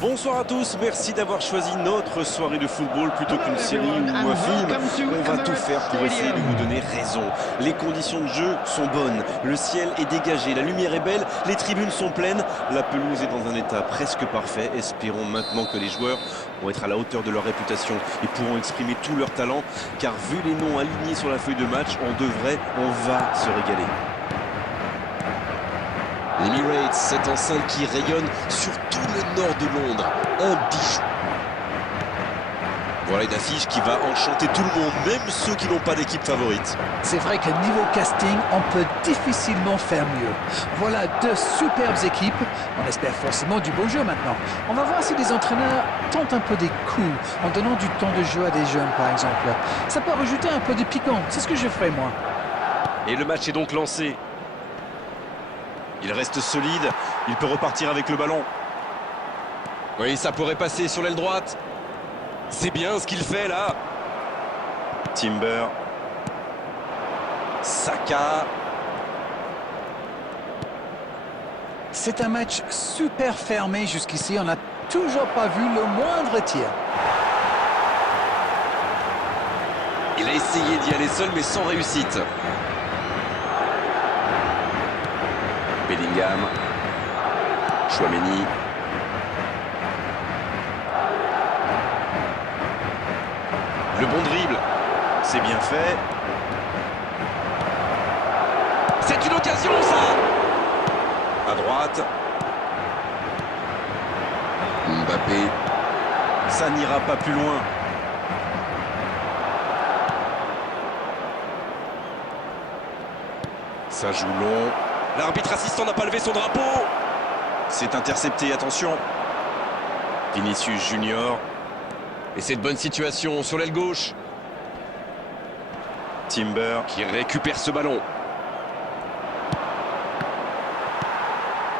Bonsoir à tous, merci d'avoir choisi notre soirée de football plutôt qu'une série ou un film. On va tout faire pour essayer de vous donner raison. Les conditions de jeu sont bonnes, le ciel est dégagé, la lumière est belle, les tribunes sont pleines, la pelouse est dans un état presque parfait. Espérons maintenant que les joueurs vont être à la hauteur de leur réputation et pourront exprimer tout leur talent, car vu les noms alignés sur la feuille de match, on va se régaler. L'Emirates, cette enceinte qui rayonne sur tout le nord de Londres. Un bijou. Voilà une affiche qui va enchanter tout le monde, même ceux qui n'ont pas d'équipe favorite. C'est vrai que niveau casting, on peut difficilement faire mieux. Voilà deux superbes équipes. On espère forcément du beau jeu maintenant. On va voir si les entraîneurs tentent un peu des coups en donnant du temps de jeu à des jeunes, par exemple. Ça peut rajouter un peu de piquant. C'est ce que je ferai, moi. Et le match est donc lancé. Il reste solide, il peut repartir avec le ballon. Oui, ça pourrait passer sur l'aile droite. C'est bien ce qu'il fait là. Timber. Saka. C'est un match super fermé jusqu'ici. On n'a toujours pas vu le moindre tir. Il a essayé d'y aller seul mais sans réussite. Bellingham, Chouameni, le bon dribble, c'est bien fait. C'est une occasion ça. À droite. Mbappé, ça n'ira pas plus loin. Ça joue long. L'arbitre assistant n'a pas levé son drapeau. C'est intercepté, attention. Vinicius Junior. Et cette bonne situation sur l'aile gauche. Timber qui récupère ce ballon.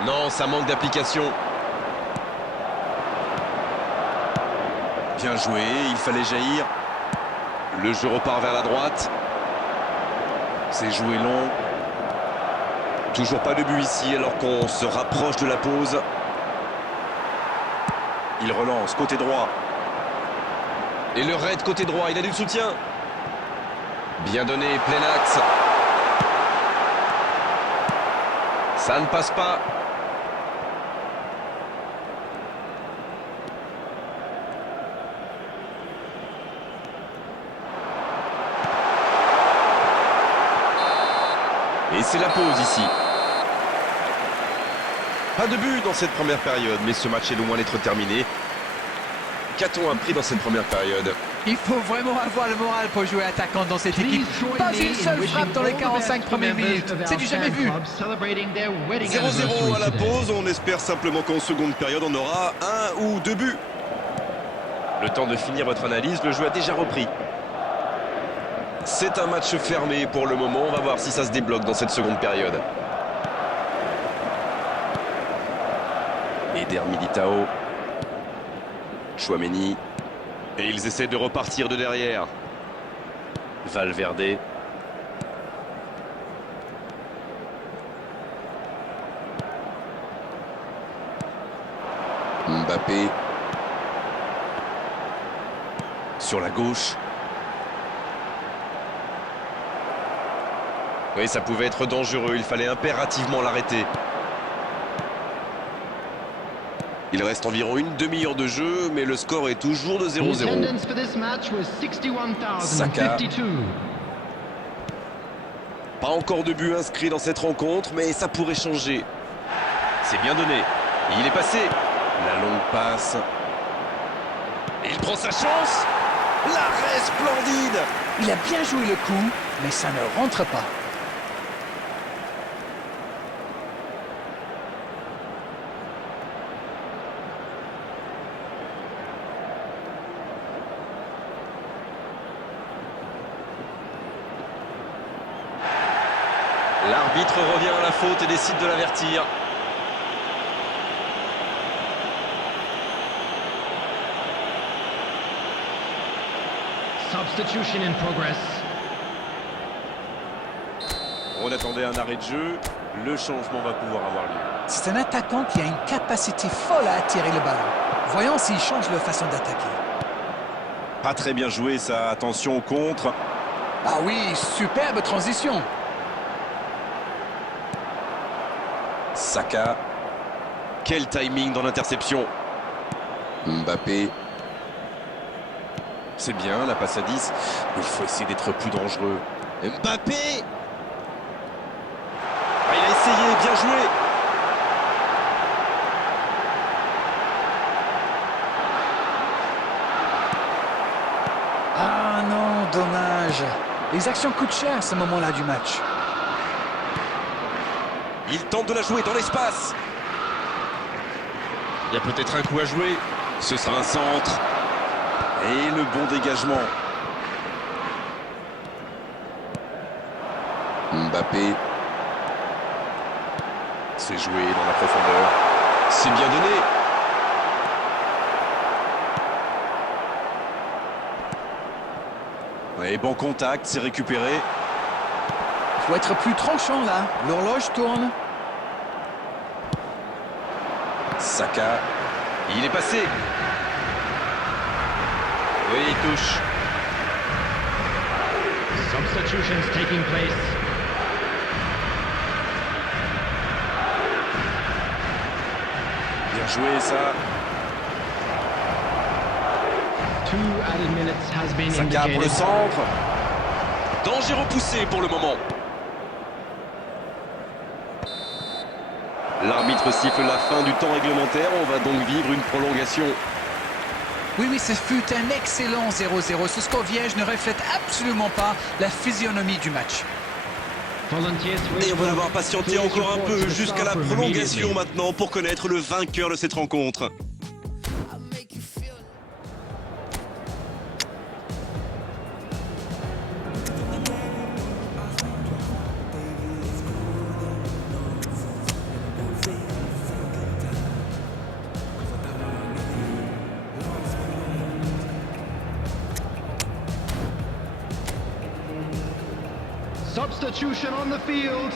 Non, ça manque d'application. Bien joué, il fallait jaillir. Le jeu repart vers la droite. C'est joué long. Toujours pas de but ici alors qu'on se rapproche de la pause. Il relance côté droit. Et le raid côté droit, il a du soutien. Bien donné, plein axe. Ça ne passe pas. Et c'est la pause ici. Pas de but dans cette première période, mais ce match est loin d'être terminé. Qu'a-t-on appris dans cette première période? Il faut vraiment avoir le moral pour jouer attaquant dans cette équipe. Pas une seule frappe dans les 45 premières minutes. C'est du jamais vu. 0-0 à la pause. On espère simplement qu'en seconde période, on aura un ou deux buts. Le temps de finir votre analyse, le jeu a déjà repris. C'est un match fermé pour le moment. On va voir si ça se débloque dans cette seconde période. Eder Militao. Chouameni. Et ils essaient de repartir de derrière. Valverde. Mbappé. Sur la gauche. Oui, ça pouvait être dangereux. Il fallait impérativement l'arrêter. Il reste environ une demi-heure de jeu, mais le score est toujours de 0-0. Saka. Pas encore de but inscrit dans cette rencontre, mais ça pourrait changer. C'est bien donné. Il est passé. La longue passe. Et il prend sa chance. L'arrêt splendide. Il a bien joué le coup, mais ça ne rentre pas. L'arbitre revient à la faute et décide de l'avertir. Substitution in progress. On attendait un arrêt de jeu. Le changement va pouvoir avoir lieu. C'est un attaquant qui a une capacité folle à attirer le ballon. Voyons s'il change de façon d'attaquer. Pas très bien joué ça. Attention au contre. Ah oui, superbe transition. Saka. Quel timing dans l'interception. Mbappé. C'est bien, la passe à 10. Il faut essayer d'être plus dangereux. Mbappé. Ah, il a essayé, bien joué. Ah non, dommage. Les actions coûtent cher à ce moment-là du match. Il tente de la jouer dans l'espace. Il y a peut-être un coup à jouer. Ce sera un centre. Et le bon dégagement. Mbappé. C'est joué dans la profondeur. C'est bien donné. Et bon contact, c'est récupéré. Il faut être plus tranchant là. L'horloge tourne. Saka. Il est passé. Oui, il touche. Substitutions taking place. Bien joué ça. 2 added minutes has been Saka pour le indicated. centre. Danger repoussé pour le moment. L'arbitre siffle la fin du temps réglementaire. On va donc vivre une prolongation. Oui, ce fut un excellent 0-0. Ce score vierge ne reflète absolument pas la physionomie du match. Volunteers to Et on va withdraw. devoir patienter Please encore un report peu to the jusqu'à la staff room prolongation immediately. maintenant pour connaître le vainqueur de cette rencontre. Substitution on the field.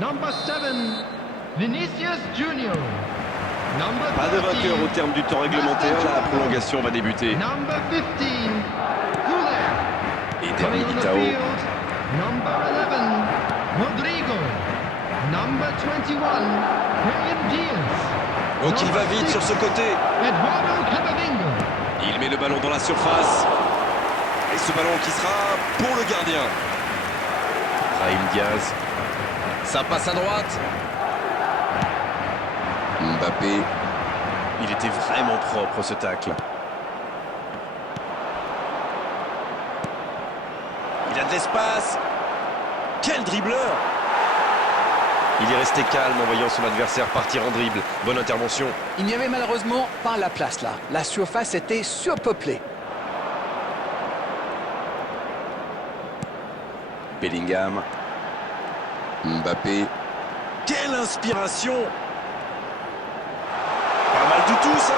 Number 7, Vinicius Junior. Number Pas de 30, vainqueur au terme du temps réglementaire. La prolongation va débuter. Number 15, Güler. Et Coming dernier on the Vitao. field, number 11, Rodrigo. Number 21, Brian Diaz. Donc il va Number vite 6, sur ce côté. Eduardo Camavinga. Il met le ballon dans la surface. Et ce ballon qui sera pour le gardien. Brahim Diaz. Ça passe à droite. Mbappé. Il était vraiment propre ce tacle. Il a de l'espace. Quel dribbleur! Il est resté calme en voyant son adversaire partir en dribble. Bonne intervention. Il n'y avait malheureusement pas la place là. La surface était surpeuplée. Bellingham. Mbappé. Quelle inspiration! Pas mal du tout ça!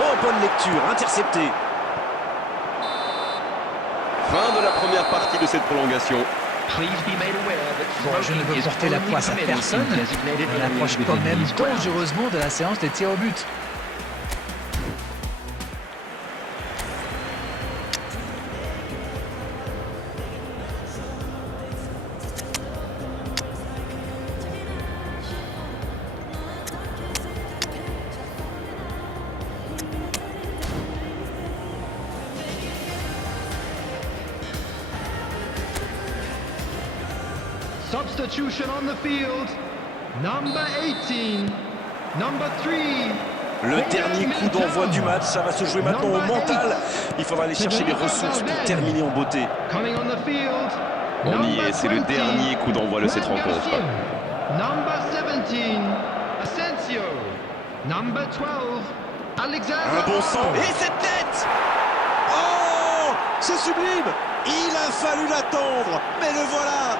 Oh, bonne lecture, intercepté. Fin de la première partie de cette prolongation. Bon, je ne veux porter la poisse à personne. On approche quand même dangereusement de la séance des tirs au but. Substitution on the field. Number 18. Number 3. Le dernier coup d'envoi du match, ça va se jouer maintenant au mental. Il faudra aller chercher les ressources pour terminer en beauté. Coming on the field. On y est, Number c'est le 20, dernier coup d'envoi de cette Juan rencontre. Garcia. Number 17. Asensio. Number 12. Alexander. Un bon sang. Et cette tête! Oh! C'est sublime! Il a fallu l'attendre, mais le voilà!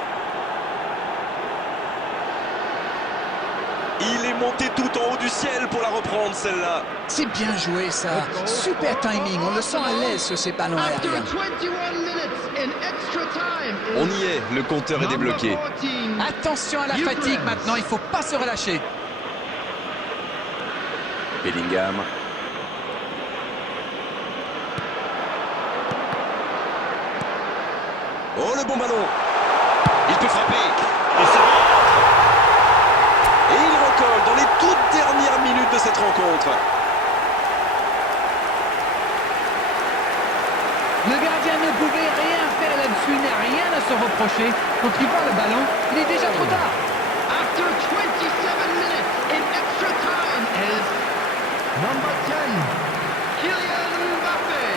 Il est monté tout en haut du ciel pour la reprendre, celle-là. C'est bien joué, ça. Super timing. On le sent à l'aise sur ces ballons After aériens. 21 minutes in extra time On is y est, le compteur est débloqué. number 14. Attention à la fatigue maintenant. Il ne faut pas se relâcher. Bellingham. Oh, le bon ballon. Il peut frapper. Et ça rentre. Et il recolle dans les toutes dernières minutes de cette rencontre. Le gardien ne pouvait rien faire là-dessus. Il n'a rien à se reprocher. Quand il voit le ballon, il est déjà trop tard. After 27 minutes in extra time is number 10, Kylian Mbappé.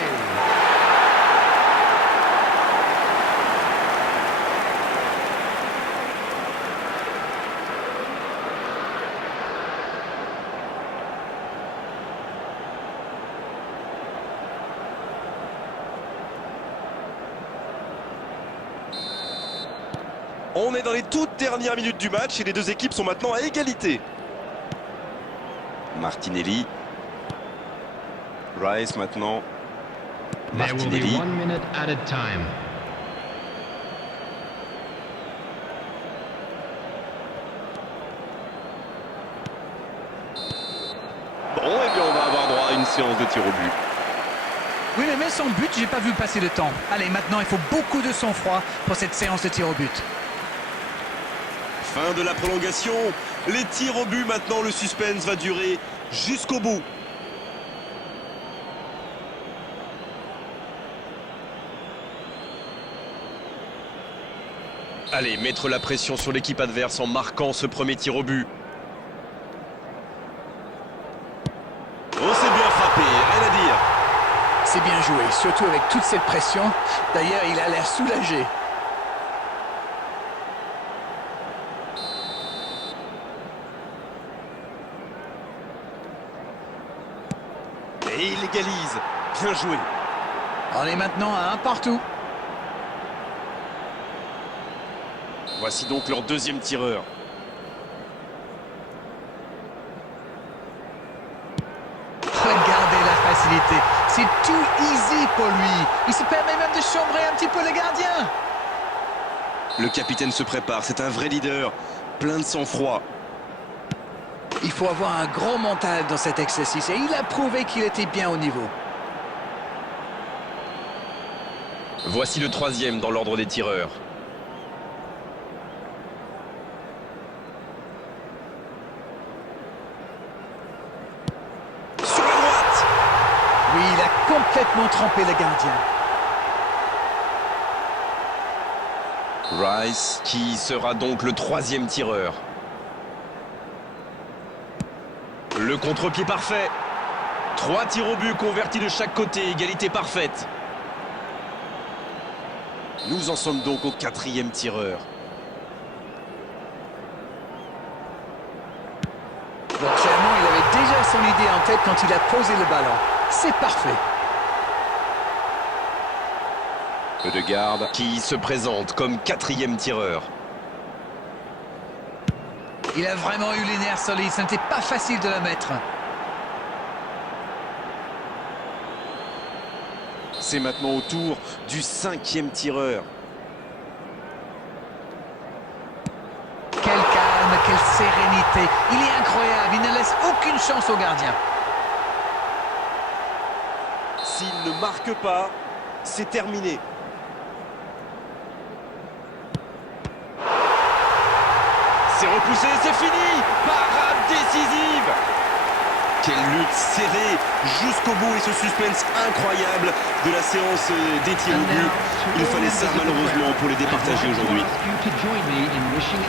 On est dans les toutes dernières minutes du match et les deux équipes sont maintenant à égalité. Martinelli. Rice maintenant. There will be Martinelli. 1 minute added time. Bon, et bien on va avoir droit à une séance de tir au but. Oui, mais sans but, j'ai pas vu passer le temps. Allez, maintenant, il faut beaucoup de sang-froid pour cette séance de tir au but. Fin de la prolongation. Les tirs au but maintenant, le suspense va durer jusqu'au bout. Allez, mettre la pression sur l'équipe adverse en marquant ce premier tir au but. Oh, c'est bien frappé, rien à dire. C'est bien joué, surtout avec toute cette pression. D'ailleurs, il a l'air soulagé. Et il égalise. Bien joué. On est maintenant à un partout. Voici donc leur deuxième tireur. Regardez la facilité. C'est tout easy pour lui. Il se permet même de chambrer un petit peu le gardien. Le capitaine se prépare, c'est un vrai leader, plein de sang-froid. Il faut avoir un gros mental dans cet exercice et il a prouvé qu'il était bien au niveau. Voici le troisième dans l'ordre des tireurs. Sur la droite. Oui, il a complètement trempé le gardien. Rice, qui sera donc le troisième tireur. Le contre-pied parfait. 3 tirs au but convertis de chaque côté, égalité parfaite. Nous en sommes donc au 4e tireur. Bon, clairement, il avait déjà son idée en tête quand il a posé le ballon. C'est parfait. Ødegaard, qui se présente comme 4e tireur. Il a vraiment eu les nerfs solides. Ce n'était pas facile de le mettre. C'est maintenant au tour du 5e tireur. Quel calme, quelle sérénité. Il est incroyable. Il ne laisse aucune chance au gardien. S'il ne marque pas, c'est terminé. C'est repoussé, c'est fini. Parade décisive. Quelle lutte serrée jusqu'au bout et ce suspense incroyable de la séance des tirs au but. Il fallait ça malheureusement pour les départager aujourd'hui. To join me in wishing